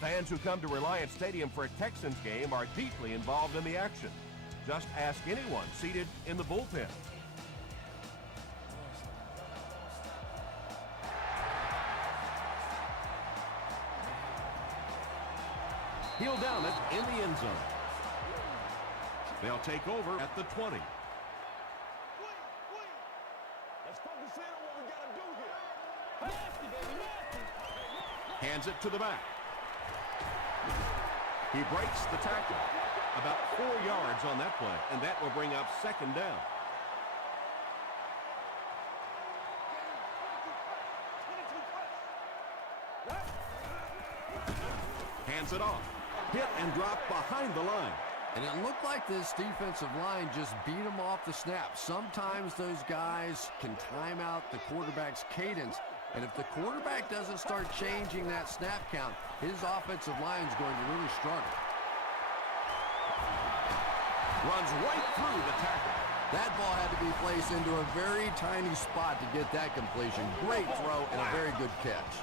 Fans who come to Reliant Stadium for a Texans game are deeply involved in the action. Just ask anyone seated in the bullpen. He'll down it in the end zone. They'll take over at the 20. Let's focus in on what we gotta do here. Nasty, baby, nasty. Hands it to the back. He breaks the tackle. About 4 yards on that play, and that will bring up second down. Hands it off. Hit and drop behind the line. And it looked like this defensive line just beat him off the snap. Sometimes those guys can time out the quarterback's cadence. And if the quarterback doesn't start changing that snap count, his offensive line is going to really struggle. Runs right through the tackle. That ball had to be placed into a very tiny spot to get that completion. Great throw and a very good catch.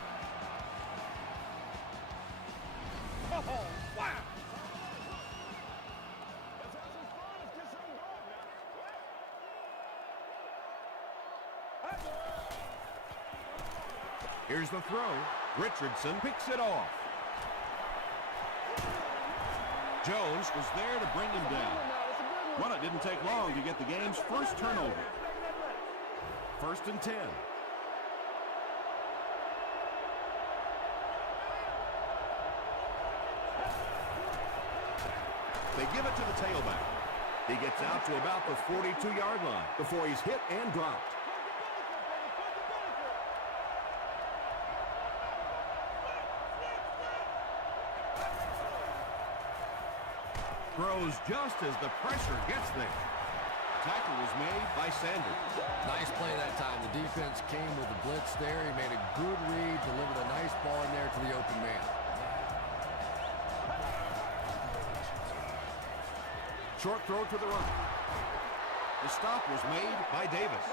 Here's the throw. Richardson picks it off. Jones was there to bring him down. Well, it didn't take long to get the game's first turnover. 1st and 10. They give it to the tailback. He gets out to about the 42-yard line before he's hit and dropped. Throws just as the pressure gets there. Tackle was made by Sanders. Nice play that time. The defense came with the blitz there. He made a good read, delivered a nice ball in there to the open man. Short throw to the right. The stop was made by Davis.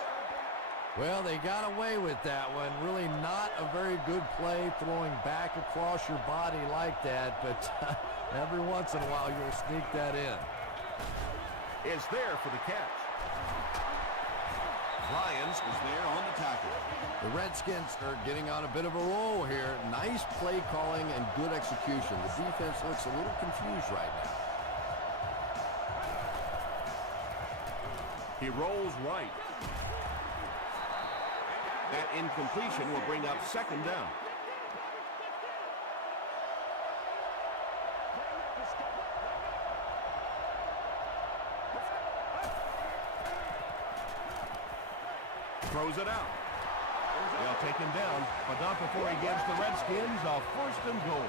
Well, they got away with that one. Really not a very good play throwing back across your body like that, but every once in a while you'll sneak that in. Is there for the catch. Lyons was there on the tackle. The Redskins are getting on a bit of a roll here. Nice play calling and good execution. The defense looks a little confused right now. He rolls right. That incompletion will bring up second down. Throws it out. They'll take him down, but not before he gives the Redskins a 1st and goal.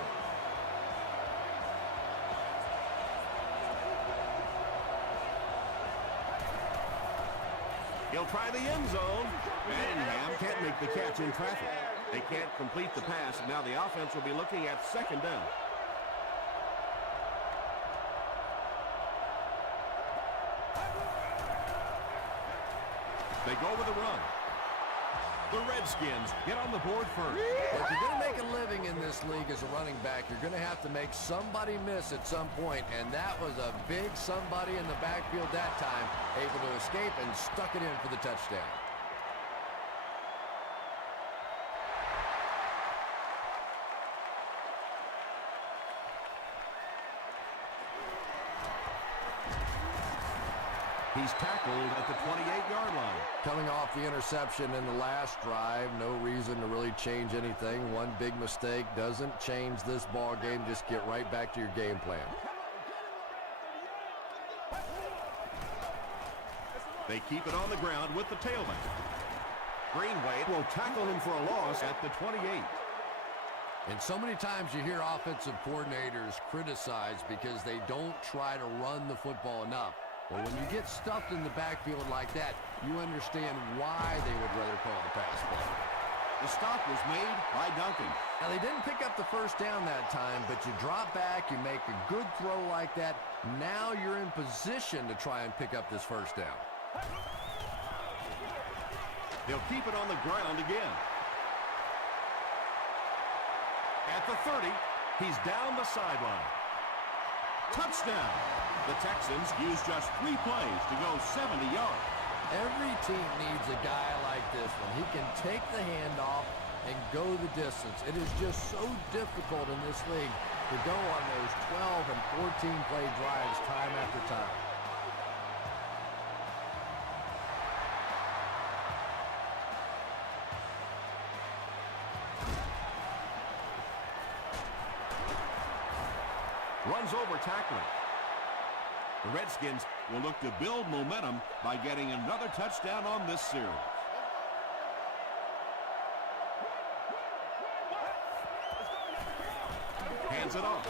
He'll try the end zone. Manningham can't make the catch in traffic. They can't complete the pass, and now the offense will be looking at second down. They go with the run. The Redskins get on the board first. If you're going to make a living in this league as a running back, you're going to have to make somebody miss at some point, and that was a big somebody in the backfield that time, able to escape and stuck it in for the touchdown. He's tackled at the 28-yard line. Coming off the interception in the last drive, no reason to really change anything. One big mistake doesn't change this ball game. Just get right back to your game plan. They keep it on the ground with the tailback. Greenway will tackle him for a loss at the 28. And so many times you hear offensive coordinators criticized because they don't try to run the football enough. Well, when you get stuffed in the backfield like that, you understand why they would rather call the pass play. The stop was made by Duncan. Now, they didn't pick up the first down that time, but you drop back, you make a good throw like that. Now you're in position to try and pick up this first down. They'll keep it on the ground again. At the 30, He's down the sideline. Touchdown. The Texans use just 3 plays to go 70 yards. Every team needs a guy like this one. He can take the handoff and go the distance. It is just so difficult in this league to go on those 12 and 14 play drives time after time. Runs over tackling. The Redskins will look to build momentum by getting another touchdown on this series. Hands it off.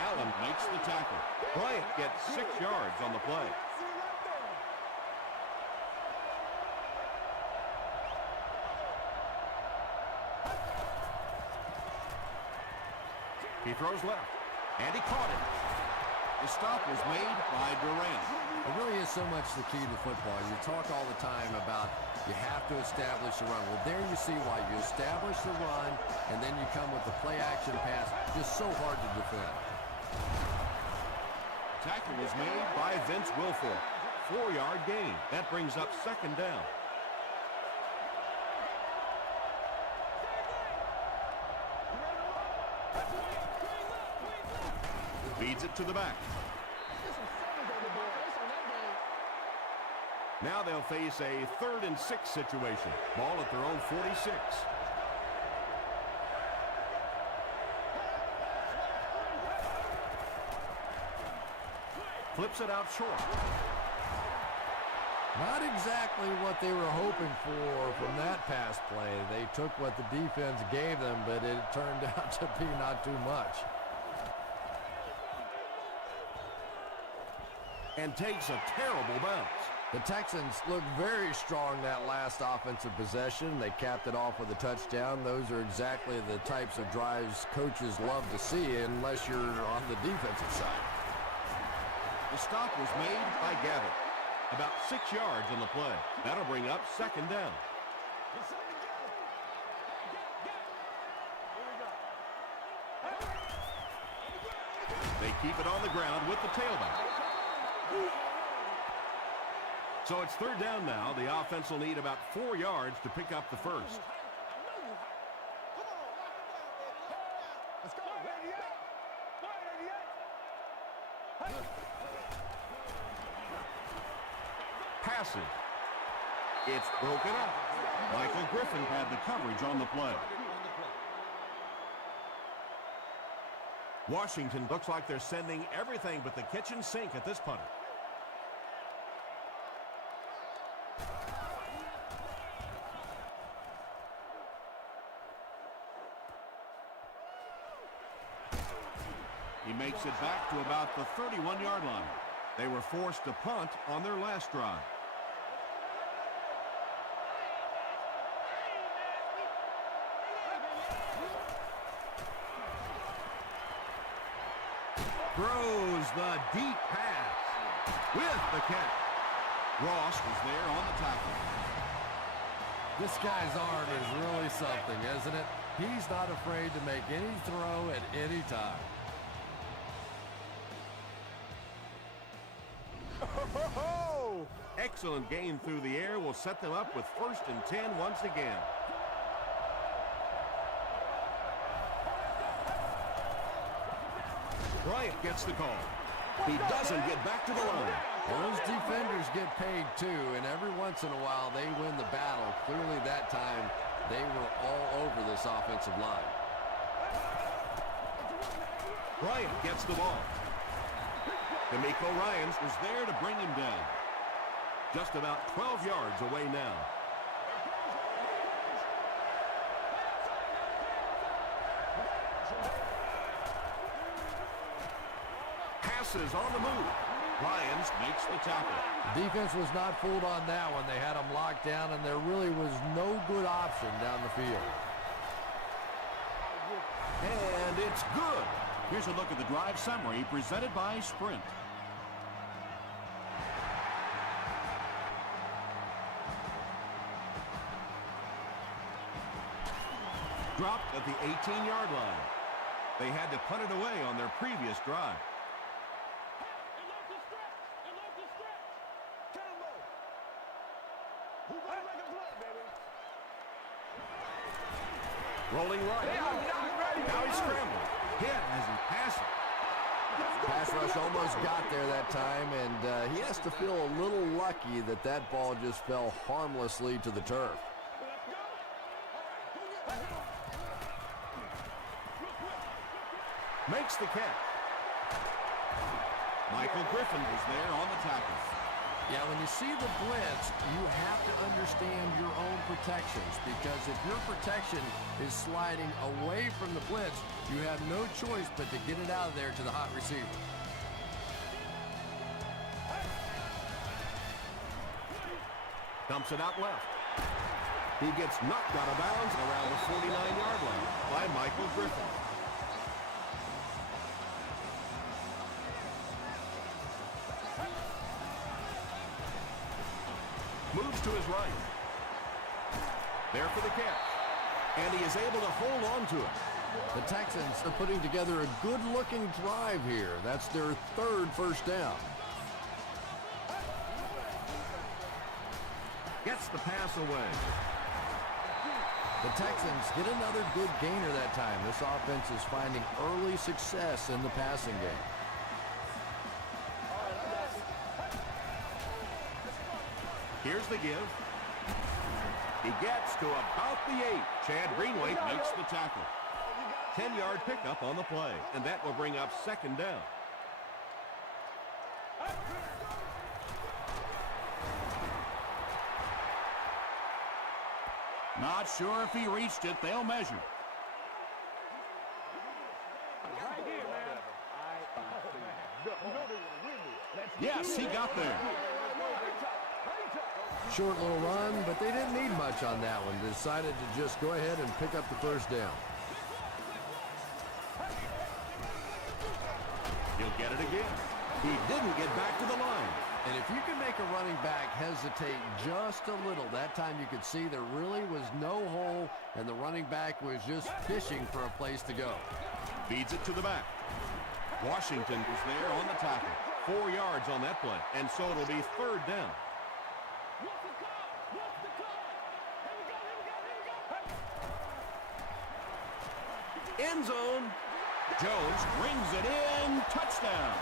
Allen makes the tackle. Bryant gets 6 yards on the play. He throws left, and he caught it. The stop was made by Durant. It really is so much the key to football. You talk all the time about you have to establish the run. Well, there you see why. You establish the run, and then you come with the play-action pass. Just so hard to defend. Tackle was made by Vince Wilfork. 4-yard gain. That brings up 2nd down. Feeds it to the back. Now they'll face a 3rd and 6 situation. Ball at their own 46. Flips it out short. Not exactly what they were hoping for from that pass play. They took what the defense gave them, but it turned out to be not too much. And takes a terrible bounce. The Texans looked very strong that last offensive possession. They capped it off with a touchdown. Those are exactly the types of drives coaches love to see unless you're on the defensive side. The stop was made by Gavitt. About 6 yards on the play. That'll bring up 2nd down. They keep it on the ground with the tailback. So it's 3rd down now. The offense will need about 4 yards to pick up the first. Passing. It's broken up. Michael Griffin had the coverage on the play. Washington looks like they're sending everything but the kitchen sink at this punter. He makes it back to about the 31-yard line. They were forced to punt on their last drive. Throws the deep pass with the catch. Ross was there on the tackle. This guy's arm is really something, isn't it? He's not afraid to make any throw at any time. Oh! Excellent gain through the air will set them up with 1st and 10 once again. Bryant gets the call. He doesn't get back to the line. Those defenders get paid too, and every once in a while they win the battle. Clearly that time they were all over this offensive line. Bryant gets the ball. D'Amico Ryans was there to bring him down. Just about 12 yards away now. Passes on the move. Ryans makes the tackle. Defense was not fooled on that one. They had them locked down, and there really was no good option down the field. And it's good. Here's a look at the drive summary presented by Sprint. Dropped at the 18-yard line. They had to punt it away on their previous drive. Rolling right. Now he's scrambling. Hit as he passes. Pass rush almost got there that time, and he has to feel a little lucky that that ball just fell harmlessly to the turf. Makes the catch. Michael Griffin was there on the tackle. Yeah, when you see the blitz, you have to understand your own protections, because if your protection is sliding away from the blitz, you have no choice but to get it out of there to the hot receiver. Dumps it out left. He gets knocked out of bounds around the 49-yard line by Michael Griffin. Moves to his right. There for the catch. And he is able to hold on to it. The Texans are putting together a good-looking drive here. That's their third first down. Gets the pass away. The Texans get another good gainer that time. This offense is finding early success in the passing game. Here's the give. He gets to about the 8. Chad Greenway makes the tackle. 10-yard pickup on the play, and that will bring up second down. Not sure if he reached it. They'll measure. Yes, he got there. Short little run, but they didn't need much on that one. Decided to just go ahead and pick up the first down. He'll get it again. He didn't get back to the line. And if you can make a running back hesitate just a little, that time you could see there really was no hole, and the running back was just fishing for a place to go. Feeds it to the back. Washington was there on the tackle. 4 yards on that play, and so it'll be third down. End zone. Jones brings it in. Touchdown.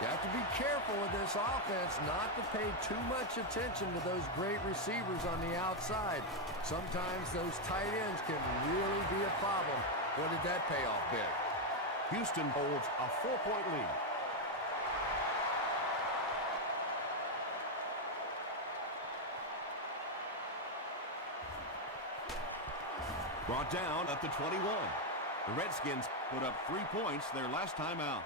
You have to be careful with this offense not to pay too much attention to those great receivers on the outside. Sometimes those tight ends can really be a problem. What did that pay off big? Houston holds a 4-point lead. Brought down at the 21. The Redskins put up 3 points their last time out.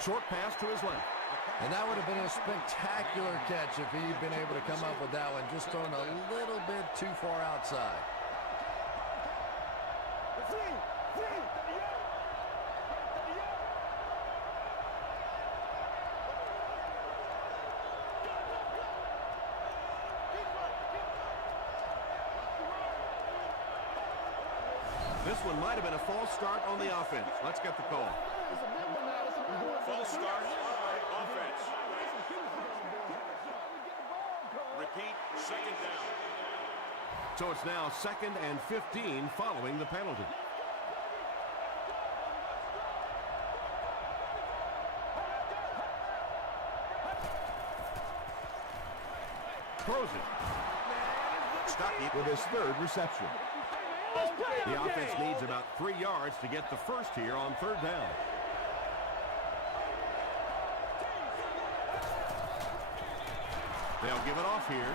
Short pass to his left. And that would have been a spectacular catch if he'd been able to come up with that one, just thrown a little bit too far outside. This one might have been a false start on the offense. Let's get the call. False start on offense. Repeat, second down. So it's now 2nd and 15 following the penalty. Throws it. Stuckey with his third reception. The offense needs about 3 yards to get the first here on third down. They'll give it off here.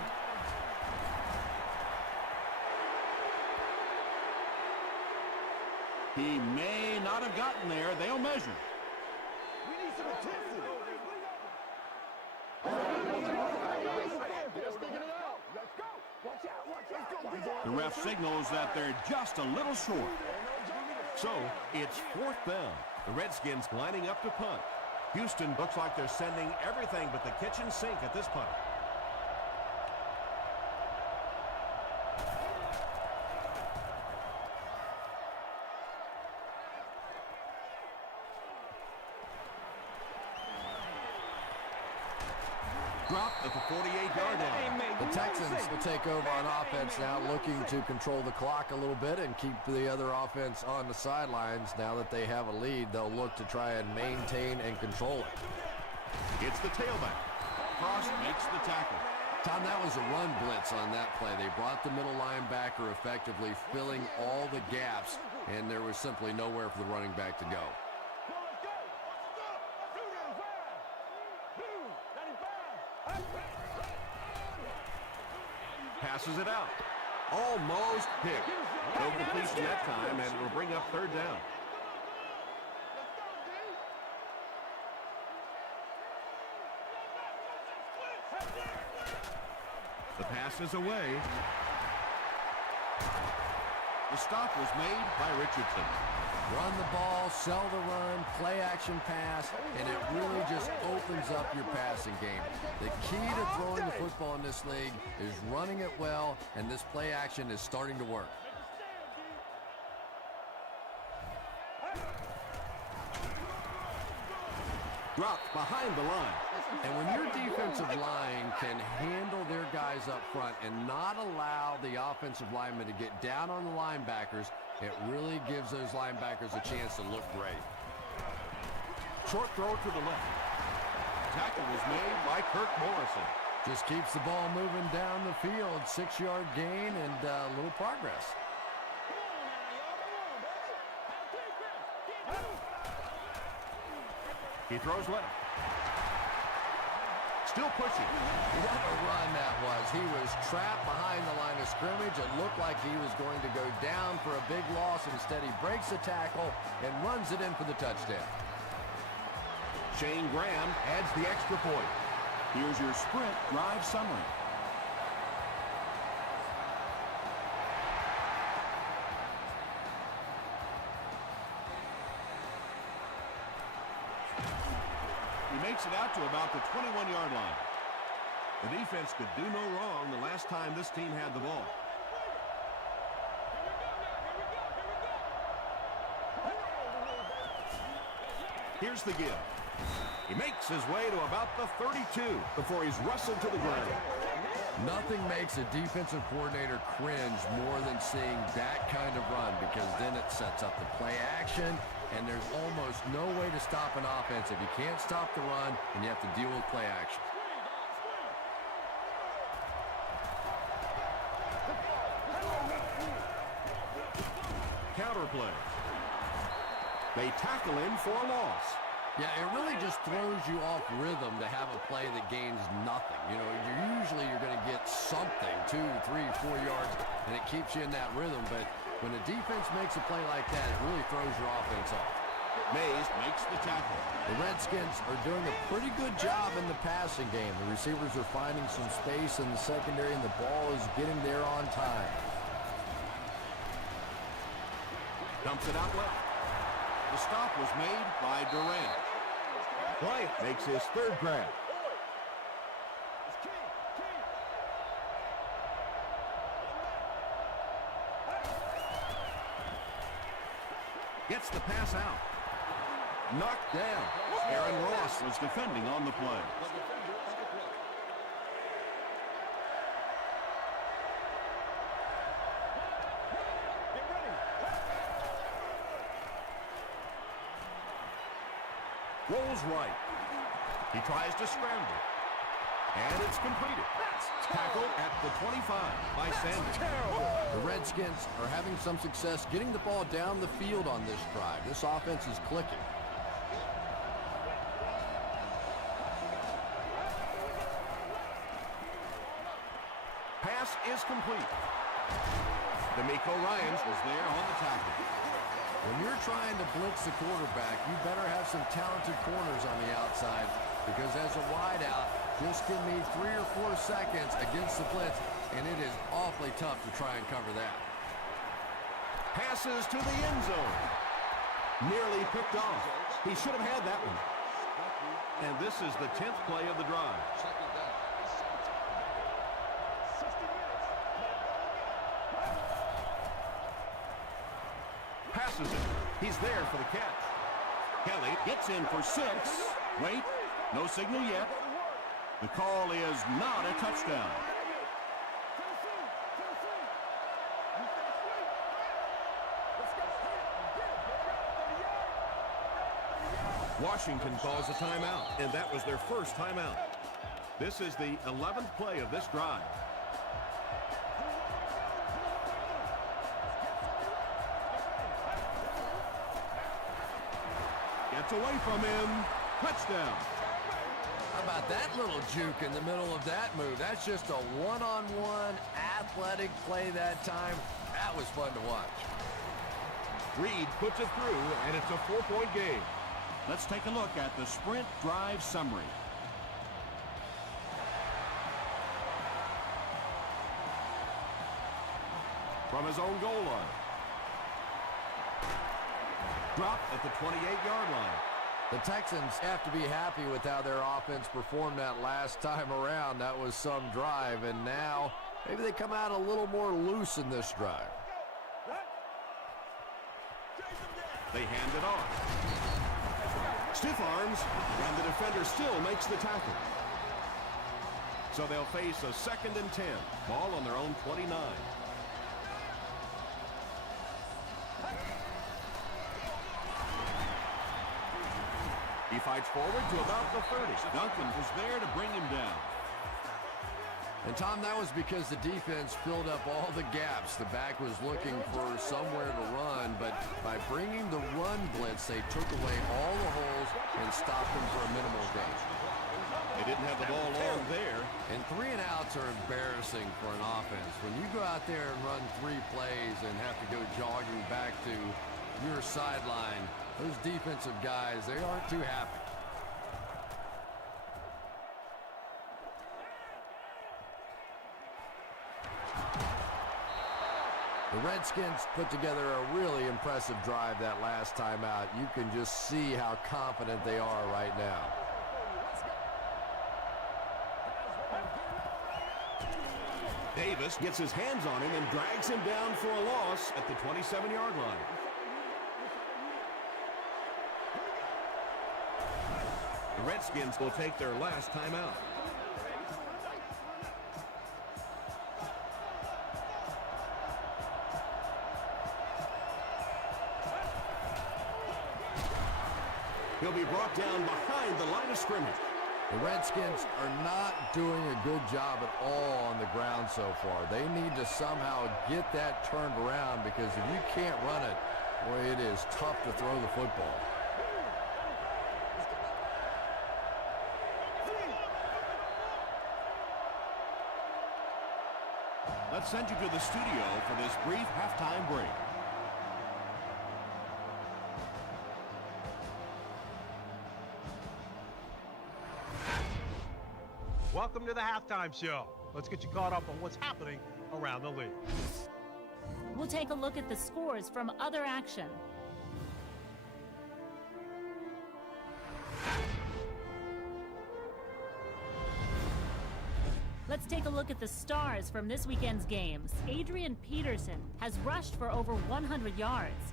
He may not have gotten there. They'll measure. We need some attention. Let's figure it out. Let's go. The ref signals that they're just a little short. So, it's 4th down. The Redskins lining up to punt. Houston looks like they're sending everything but the kitchen sink at this punt. Dropped at the 48-yard line. The Texans will take over on offense now, looking to control the clock a little bit and keep the other offense on the sidelines. Now that they have a lead, they'll look to try and maintain and control it. It's the tailback. Cross makes the tackle. Tom, that was a run blitz on that play. They brought the middle linebacker effectively filling all the gaps, and there was simply nowhere for the running back to go. Passes it out. Almost hit. No completion that time, and it will bring up 3rd down. The pass is away. The stop was made by Richardson. Run the ball, sell the run, play action pass, and it really just opens up your passing game. The key to throwing the football in this league is running it well, and this play action is starting to work. Dropped behind the line. And when your defensive line can handle their guys up front and not allow the offensive linemen to get down on the linebackers, it really gives those linebackers a chance to look great. Short throw to the left. Tackle was made by Kirk Morrison. Just keeps the ball moving down the field. 6-yard gain and a little progress. He throws left. Still pushing. What a run that was. He was trapped behind the line of scrimmage. It looked like he was going to go down for a big loss. Instead, he breaks the tackle and runs it in for the touchdown. Shane Graham adds the extra point. Here's your sprint drive summary. He makes it out to about the 21-yard line. The defense could do no wrong the last time this team had the ball. Here's the give. He makes his way to about the 32 before he's wrestled to the ground. Nothing makes a defensive coordinator cringe more than seeing that kind of run, because then it sets up the play action, and there's almost no way to stop an offense if you can't stop the run and you have to deal with play action. Counter play. They tackle him for a loss. Yeah, it really just throws you off rhythm to have a play that gains nothing. You know, you're going to get something, 2, 3, 4 yards, and it keeps you in that rhythm. But when a defense makes a play like that, it really throws your offense off. Mays makes the tackle. The Redskins are doing a pretty good job in the passing game. The receivers are finding some space in the secondary, and the ball is getting there on time. Dumps it out left. The stop was made by Durant. Bryant makes his 3rd grab. Gets the pass out. Knocked down. Aaron Ross was defending on the play. Rolls right. He tries to scramble. And it's completed. Tackled at the 25 by Sanders. The Redskins are having some success getting the ball down the field on this drive. This offense is clicking. Pass is complete. D'Amico Ryans was there on the tackle. When you're trying to blitz the quarterback, you better have some talented corners on the outside, because as a wideout, just give me 3 or 4 seconds against the blitz, and it is awfully tough to try and cover that. Passes to the end zone. Nearly picked off. He should have had that one. And this is the 10th play of the drive. Passes it. He's there for the catch. Kelly gets in for 6. Wait, no signal yet. The call is not a touchdown. Washington calls a timeout, and that was their first timeout. This is the 11th play of this drive. Gets away from him. Touchdown. How about that little juke in the middle of that move? That's just a one-on-one athletic play that time. That was fun to watch. Reed puts it through, and it's a 4-point game. Let's take a look at the sprint drive summary. From his own goal line. Dropped at the 28-yard line. The Texans have to be happy with how their offense performed that last time around. That was some drive, and now maybe they come out a little more loose in this drive. They hand it off. Stiff arms, and the defender still makes the tackle. So they'll face a 2nd and 10. Ball on their own 29. He fights forward to about the 30. Duncan was there to bring him down. And, Tom, that was because the defense filled up all the gaps. The back was looking for somewhere to run, but by bringing the run blitz, they took away all the holes and stopped them for a minimal gain. They didn't have the ball long there. And 3 and outs are embarrassing for an offense. When you go out there and run 3 plays and have to go jogging back to your sideline, those defensive guys, they aren't too happy. The Redskins put together a really impressive drive that last time out. You can just see how confident they are right now. Davis gets his hands on him and drags him down for a loss at the 27-yard line. The Redskins will take their last timeout. He'll be brought down behind the line of scrimmage. The Redskins are not doing a good job at all on the ground so far. They need to somehow get that turned around, because if you can't run it, boy, it is tough to throw the football. Let's send you to the studio for this brief halftime break. Welcome to the halftime show. Let's get you caught up on what's happening around the league. We'll take a look at the scores from other action. Let's take a look at the stars from this weekend's games. Adrian Peterson has rushed for over 100 yards.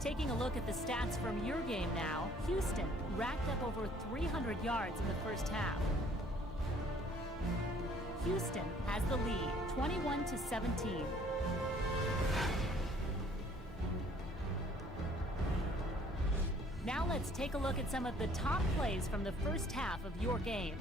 Taking a look at the stats from your game now, Houston racked up over 300 yards in the first half. Houston has the lead, 21-17. Now let's take a look at some of the top plays from the first half of your game.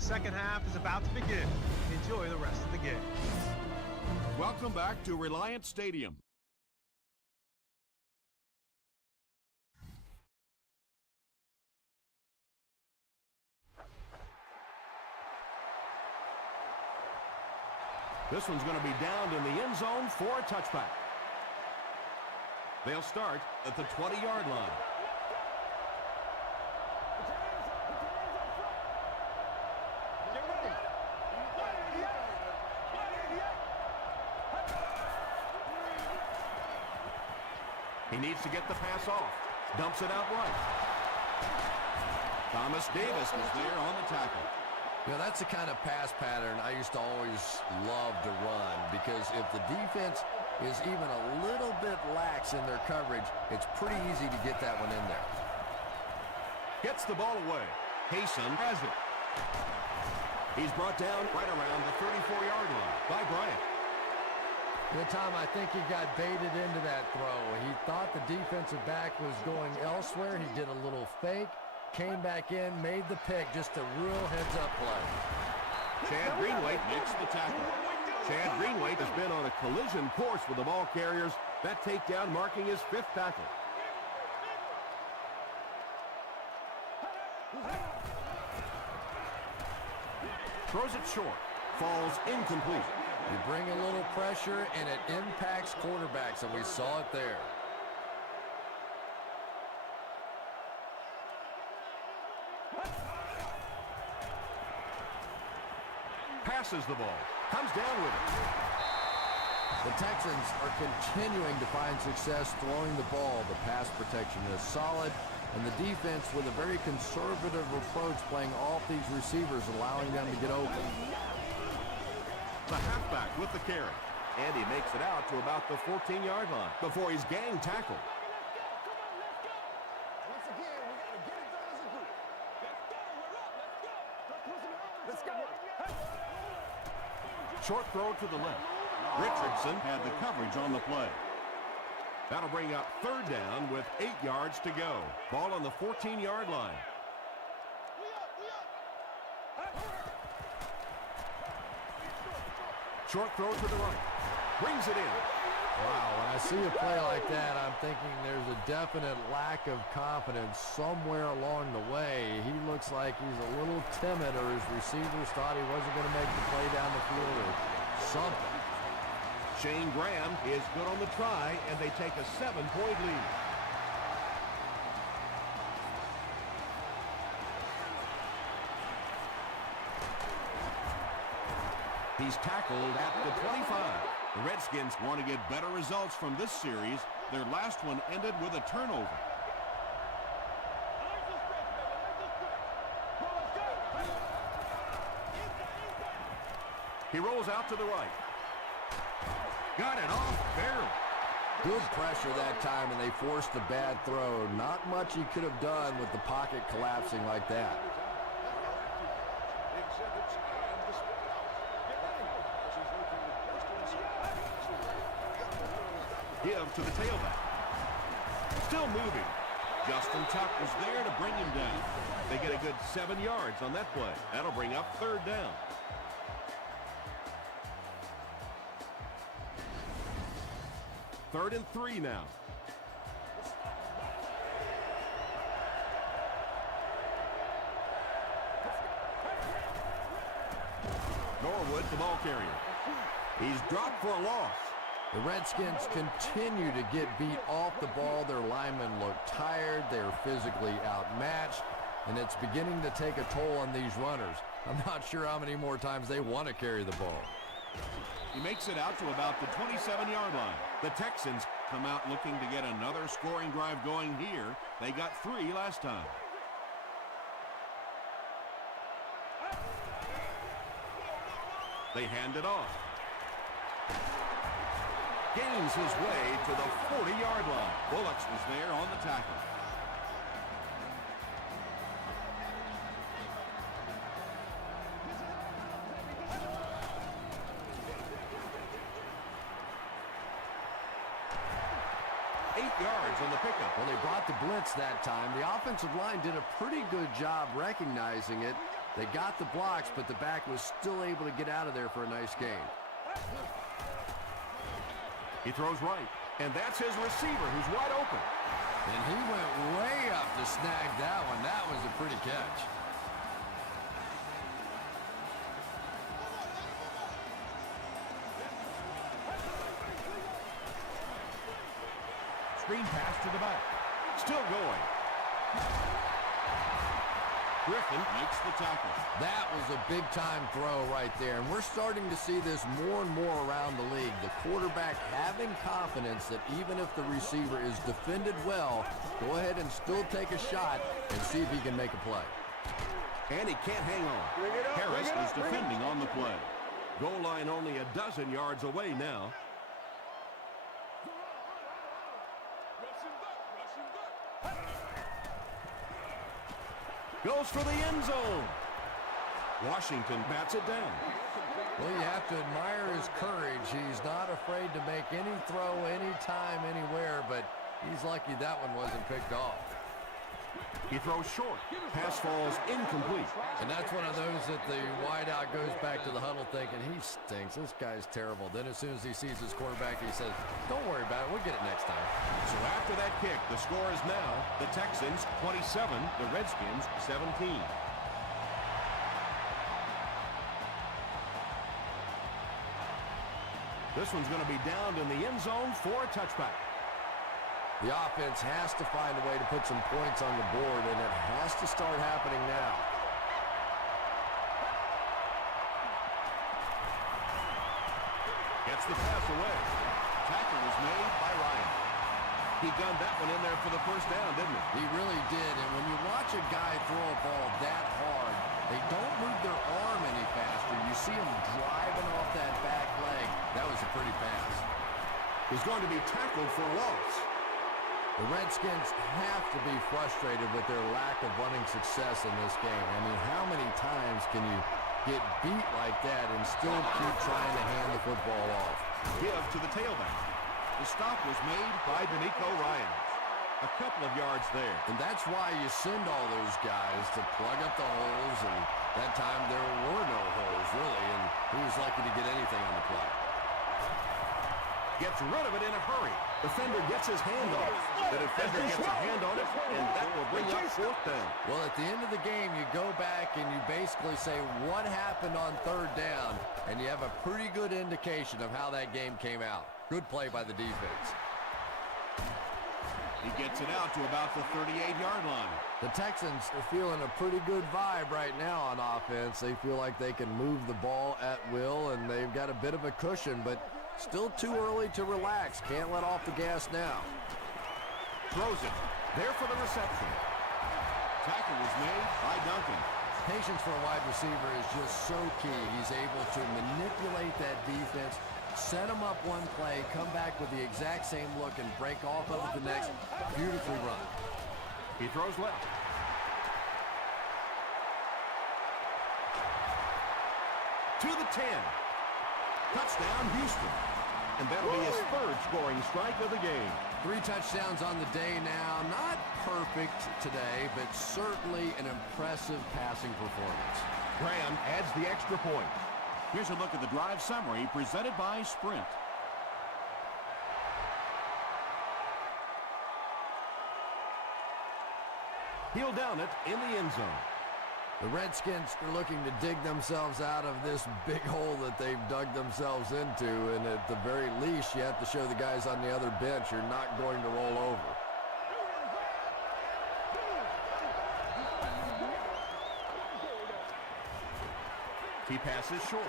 the second half is about to begin. Enjoy the rest of the game. Welcome back to Reliant Stadium. This one's going to be downed in the end zone for a touchback. They'll start at the 20-yard line. He needs to get the pass off. Dumps it out right. Thomas Davis is there on the tackle. You know, that's the kind of pass pattern I used to always love to run, because if the defense is even a little bit lax in their coverage, it's pretty easy to get that one in there. Gets the ball away. Hayson has it. He's brought down right around the 34-yard line by Bryant. Good time, I think he got baited into that throw. He thought the defensive back was going elsewhere. He did a little fake, came back in, made the pick, just a real heads-up play. Chad Greenway makes the tackle. Chad Greenway has been on a collision course with the ball carriers. That takedown marking his 5th tackle. Throws it short. Falls incomplete. You bring a little pressure, and it impacts quarterbacks, and we saw it there. Passes the ball. Comes down with it. The Texans are continuing to find success throwing the ball. The pass protection is solid, and the defense with a very conservative approach playing off these receivers, allowing them to get open. The halfback with the carry. And he makes it out to about the 14-yard line before he's gang tackled. Once again, we got to get it done as a group. Let's go. Short throw to the left. Richardson had the coverage on the play. That'll bring up 3rd down with 8 yards to go. Ball on the 14-yard line. Short throw to the right. Brings it in. Wow, when I see a play like that, I'm thinking there's a definite lack of confidence somewhere along the way. He looks like he's a little timid, or his receivers thought he wasn't going to make the play down the field or something. Shane Graham is good on the try, and they take a 7-point lead. He's tackled at the 25. The Redskins want to get better results from this series. Their last one ended with a turnover. He rolls out to the right. Got it off barely. Good pressure that time, and they forced a bad throw. Not much he could have done with the pocket collapsing like that. Give to the tailback. Still moving. Justin Tuck was there to bring him down. They get a good 7 yards on that play. That'll bring up 3rd down. Third and 3 now. Norwood, the ball carrier. He's dropped for a loss. The Redskins continue to get beat off the ball. Their linemen look tired. They're physically outmatched, and it's beginning to take a toll on these runners. I'm not sure how many more times they want to carry the ball. He makes it out to about the 27-yard line. The Texans come out looking to get another scoring drive going here. They got 3 last time. They hand it off. Gains his way to the 40-yard line. Bullocks was there on the tackle. Yards on the pickup. Well, they brought the blitz that time. The offensive line did a pretty good job recognizing it, They got the blocks, but the back was still able to get out of there for a nice gain. He throws right, and that's his receiver who's wide open. And he went way up to snag that one. That was a pretty catch. Screen pass to the back. Still going. Griffin makes the tackle. That was a big-time throw right there, and we're starting to see this more and more around the league. The quarterback having confidence that even if the receiver is defended well, go ahead and still take a shot and see if he can make a play. And he can't hang on. Harris is defending on the play. Goal line only a dozen yards away now. Goes for the end zone. Washington bats it down. Well, you have to admire his courage. He's not afraid to make any throw, anytime, anywhere, but he's lucky that one wasn't picked off. He throws short. Pass falls incomplete. And that's one of those that the wideout goes back to the huddle thinking, he stinks. This guy's terrible. Then as soon as he sees his quarterback, he says, don't worry about it. We'll get it next time. So after that kick, the score is now the Texans 27, the Redskins 17. This one's going to be downed in the end zone for a touchback. The offense has to find a way to put some points on the board, and it has to start happening now. Gets the pass away. Tackle was made by Ryan. He gunned that one in there for the first down, didn't he? He really did, and when you watch a guy throw a ball that hard, they don't move their arm any faster. You see him driving off that back leg. That was a pretty pass. He's going to be tackled for loss. The Redskins have to be frustrated with their lack of running success in this game. I mean, how many times can you get beat like that and still keep trying to hand the football off? Give to the tailback. The stop was made by D'Amico Ryan. A couple of yards there. And that's why you send all those guys to plug up the holes, and that time there were no holes, really, and he was lucky to get anything on the play. Gets rid of it in a hurry. Defender gets his hand on it. The defender gets a hand on it, and that will bring up fourth down. Well, at the end of the game, you go back and you basically say what happened on third down, and you have a pretty good indication of how that game came out. Good play by the defense. He gets it out to about the 38-yard line. The Texans are feeling a pretty good vibe right now on offense. They feel like they can move the ball at will, and they've got a bit of a cushion, but still too early to relax. Can't let off the gas now. Throws it. There for the reception. Tackle was made by Duncan. Patience for a wide receiver is just so key. He's able to manipulate that defense, set them up one play, come back with the exact same look, and break off of it the next. Beautifully run. He throws left. To the 10. Touchdown, Houston. And that'll be his third scoring strike of the game. 3 touchdowns on the day now. Not perfect today, but certainly an impressive passing performance. Graham adds the extra point. Here's a look at the drive summary presented by Sprint. He'll down it in the end zone. The Redskins are looking to dig themselves out of this big hole that they've dug themselves into, and at the very least, you have to show the guys on the other bench you're not going to roll over. He passes short.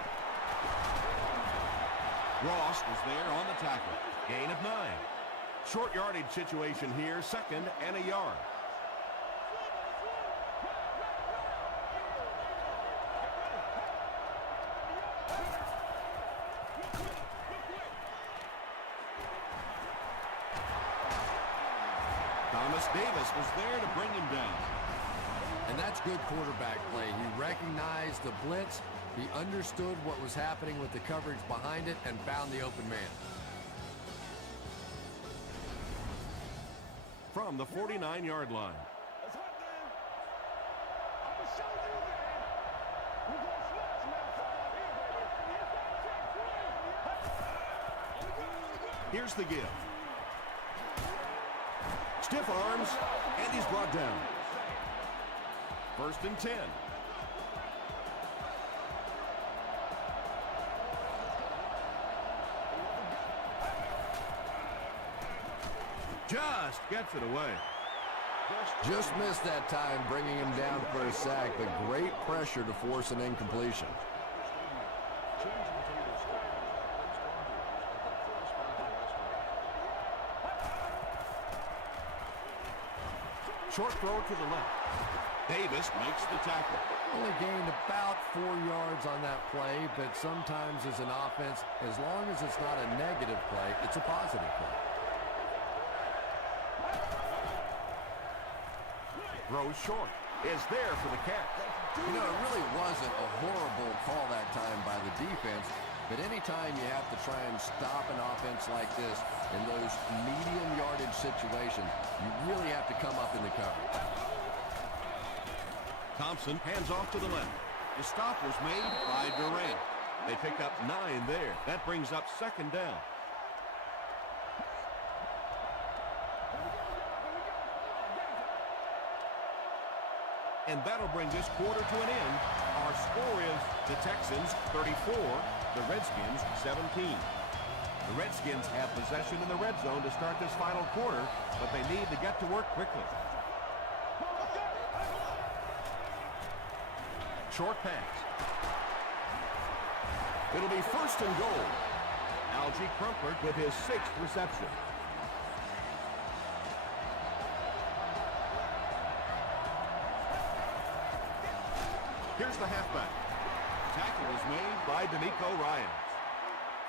Ross was there on the tackle. Gain of 9. Short yardage situation here, second and a yard. Davis was there to bring him down. And that's good quarterback play. He recognized the blitz, he understood what was happening with the coverage behind it, and found the open man. From the 49-yard line. Here's the give. Stiff arms, and he's brought down. 1st and 10. Just gets it away. Just missed that time, bringing him down for a sack, but great pressure to force an incompletion. Short throw to the left. Davis makes the tackle. Only gained about 4 yards on that play, but sometimes as an offense, as long as it's not a negative play, it's a positive play. Throws short. Is there for the catch. You know, it really wasn't a horrible call that time by the defense, but anytime you have to try and stop an offense like this in those medium yardage situations, you really have to come up in the coverage. Thompson hands off to the left. The stop was made by Durant. They pick up 9 there. That brings up 2nd down. And that'll bring this quarter to an end. Our score is the Texans 34, the Redskins 17. The Redskins have possession in the red zone to start this final quarter, but they need to get to work quickly. Short pass. It'll be 1st and goal. Algie Crumpler with his 6th reception. Here's the halfback. Tackle is made by D'Amico Ryans.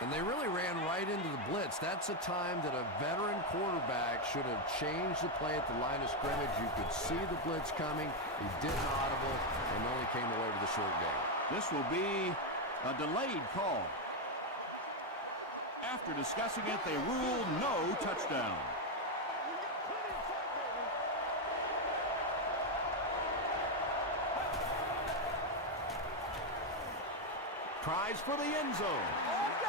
And they really ran right into the blitz. That's a time that a veteran quarterback should have changed the play at the line of scrimmage. You could see the blitz coming. He didn't audible and only came away with a short gain. This will be a delayed call. After discussing it, they ruled no touchdown. Tries for the end zone.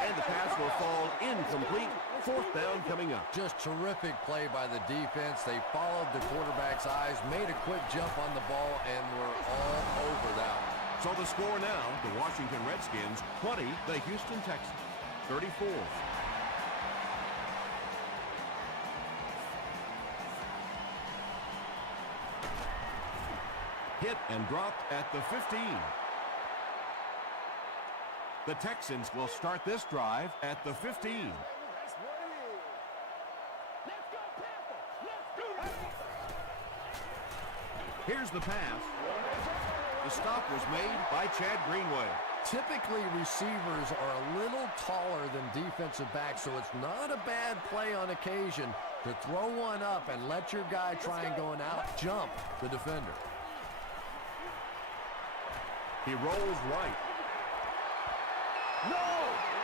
And the pass will fall incomplete. 4th down coming up. Just terrific play by the defense. They followed the quarterback's eyes, made a quick jump on the ball, and were all over that one. So the score now, the Washington Redskins 20, the Houston Texans 34. Hit and dropped at the 15. The Texans will start this drive at the 15. Here's the pass. The stop was made by Chad Greenway. Typically, receivers are a little taller than defensive backs, so it's not a bad play on occasion to throw one up and let your guy try and go and out-jump the defender. He rolls right.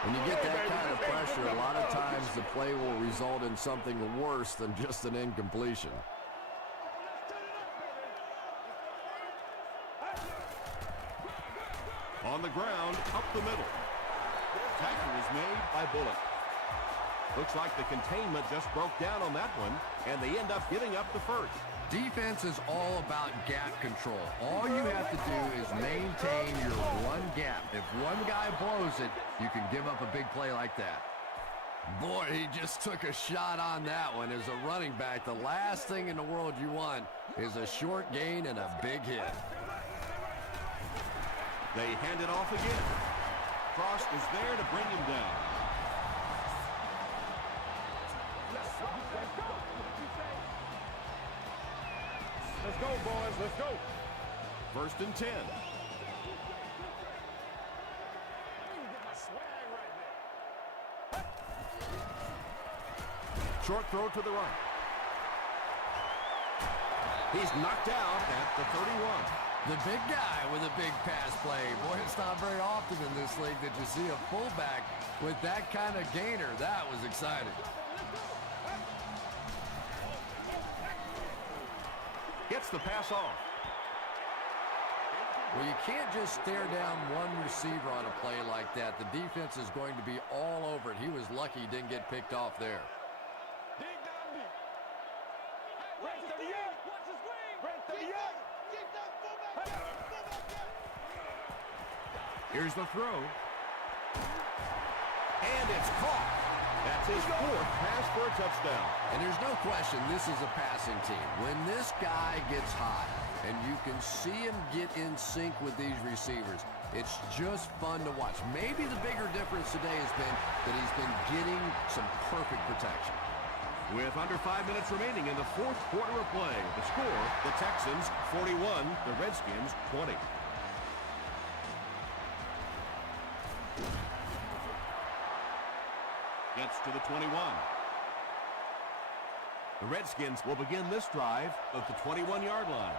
When you get that kind of pressure, a lot of times the play will result in something worse than just an incompletion. On the ground, up the middle. Tackle is made by Bullock. Looks like the containment just broke down on that one, and they end up giving up the first. Defense is all about gap control. All you have to do is maintain your one gap. If one guy blows it, you can give up a big play like that. Boy, he just took a shot on that one. As a running back, the last thing in the world you want is a short gain and a big hit. They hand it off again. Frost is there to bring him down. Let's go, boys. Let's go. 1st and 10. Short throw to the right. He's knocked out at the 31. The big guy with a big pass play. Boy, it's not very often in this league that you see a fullback with that kind of gainer. That was exciting. Gets the pass off. Well, you can't just stare down one receiver on a play like that. The defense is going to be all over it. He was lucky he didn't get picked off there. Dig down deep. Red 38. Watch the screen. Red 38. Here's the throw. And it's caught. That's his fourth pass for a touchdown. And there's no question this is a passing team. When this guy gets hot and you can see him get in sync with these receivers, it's just fun to watch. Maybe the bigger difference today has been that he's been getting some perfect protection. With under 5 minutes remaining in the fourth quarter of play, the score, the Texans 41, the Redskins 20. Gets to the 21. The Redskins will begin this drive at the 21-yard line.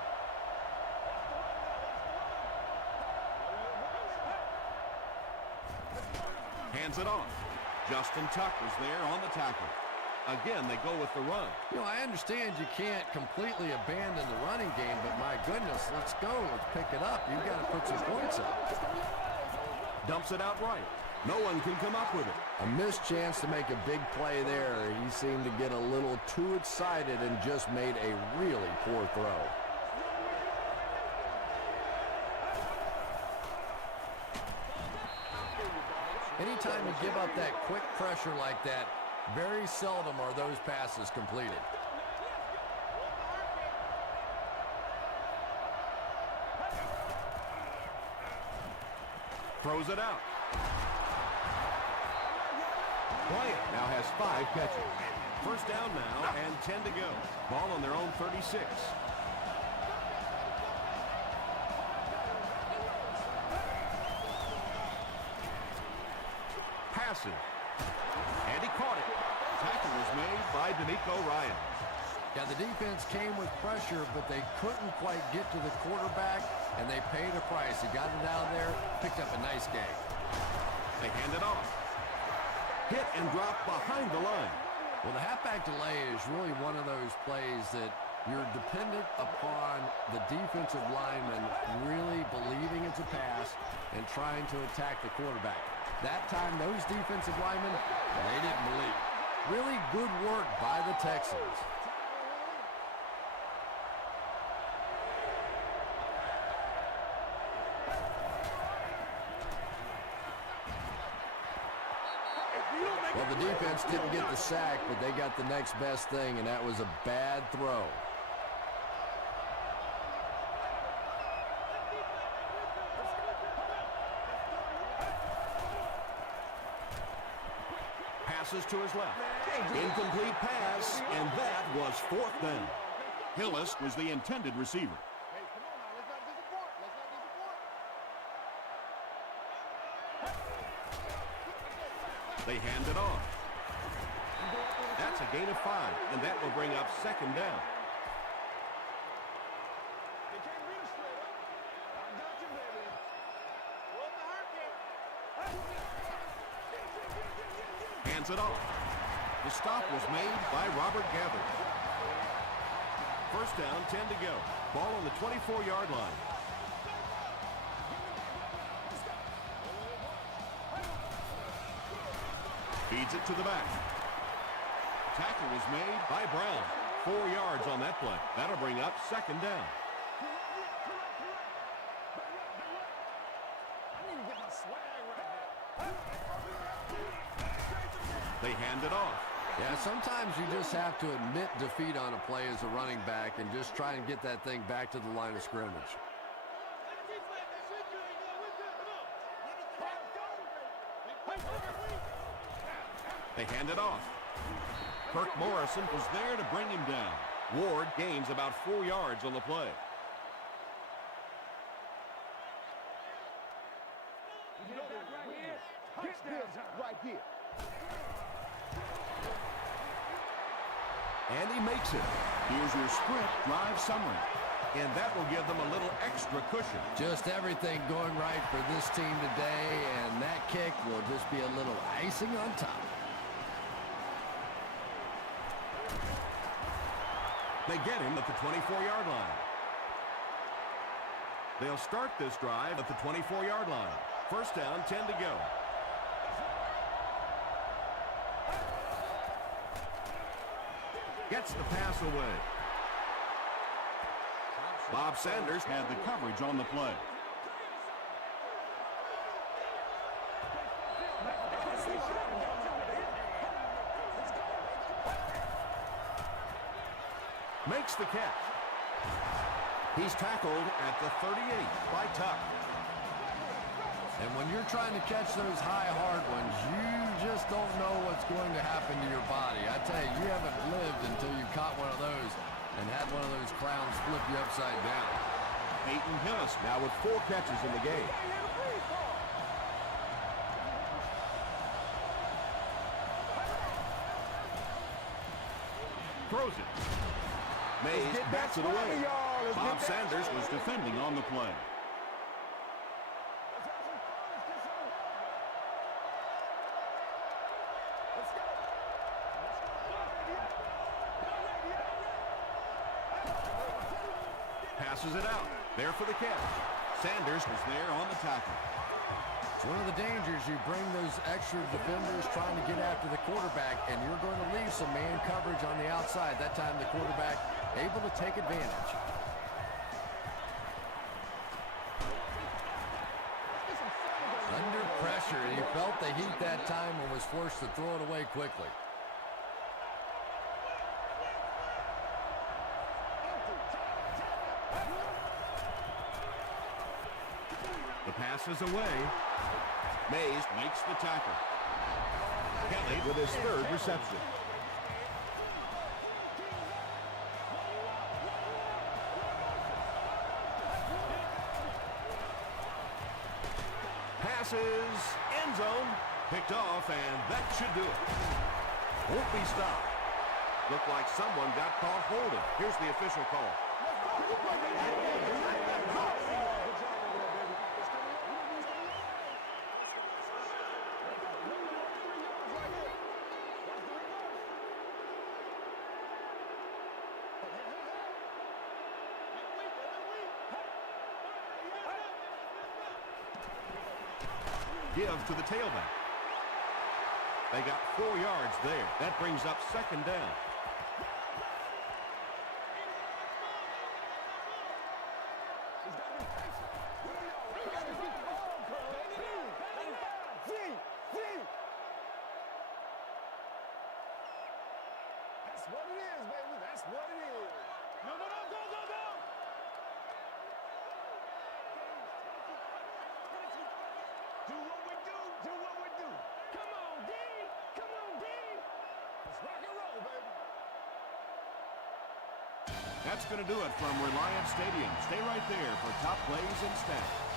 Hands it off. Justin Tucker's there on the tackle. Again, they go with the run. You know, I understand you can't completely abandon the running game, but my goodness, let's go. Let's pick it up. You've got to put some points up. Dumps it out right. No one can come up with it. A missed chance to make a big play there. He seemed to get a little too excited and just made a really poor throw. Anytime you give up that quick pressure like that, very seldom are those passes completed. Throws it out. Bryant now has 5 catches. First down now and 10 to go. Ball on their own 36. Passive. And he caught it. Tackle was made by D'Amico Ryan. Yeah, the defense came with pressure, but they couldn't quite get to the quarterback, and they paid a price. He got it out of there, picked up a nice game. They hand it off. Hit and drop behind the line. Well, the halfback delay is really one of those plays that you're dependent upon the defensive lineman really believing it's a pass and trying to attack the quarterback. That time, those defensive linemen, they didn't believe. Really good work by the Texans. Well, the defense didn't get the sack, but they got the next best thing, and that was a bad throw. Passes to his left. Incomplete pass, and that was 4th down. Hillis was the intended receiver. They hand it off. That's a gain of 5, and that will bring up 2nd down. Hands it off. The stop was made by Robert Gathers. First down, 10 to go. Ball on the 24-yard line. Feeds it to the back. Tackle was made by Brown. 4 yards on that play. That'll bring up 2nd down. They hand it off. Yeah, sometimes you just have to admit defeat on a play as a running back and just try and get that thing back to the line of scrimmage. They hand it off. Kirk Morrison was there to bring him down. Ward gains about 4 yards on the play. Right here. And he makes it. Here's your sprint drive summary. And that will give them a little extra cushion. Just everything going right for this team today, and that kick will just be a little icing on top. They get him at the 24-yard line. They'll start this drive at the 24-yard line. First down, 10 to go. Gets the pass away. Bob Sanders had the coverage on the play. Makes the catch. He's tackled at the 38 by Tuck. And when you're trying to catch those high, hard ones, you just don't know what's going to happen to your body. I tell you, you haven't lived until you caught one of those and had one of those clowns flip you upside down. Peyton Hillis now with 4 catches in the game. Throws it. Mays backs it away. Bob Sanders was defending on the play. Passes it out. There for the catch. Sanders was there on the tackle. It's one of the dangers. You bring those extra defenders trying to get after the quarterback, and you're going to leave some man coverage on the outside. That time the quarterback able to take advantage. Under pressure, he felt the heat that time and was forced to throw it away quickly. The pass is away. Mays makes the tackle. Kelly with his 3rd reception. Passes, end zone, picked off, and that should do it. Won't be stopped. Looked like someone got caught holding. Here's the official call. Give to the tailback. They got 4 yards there. That brings up 2nd down. That's what it is, baby. That's what it is. No, go, go, go. Do what we do. Do what we do. Come on, D. Come on, D. Let's rock and roll, baby. That's going to do it from Reliance Stadium. Stay right there for top plays and stats.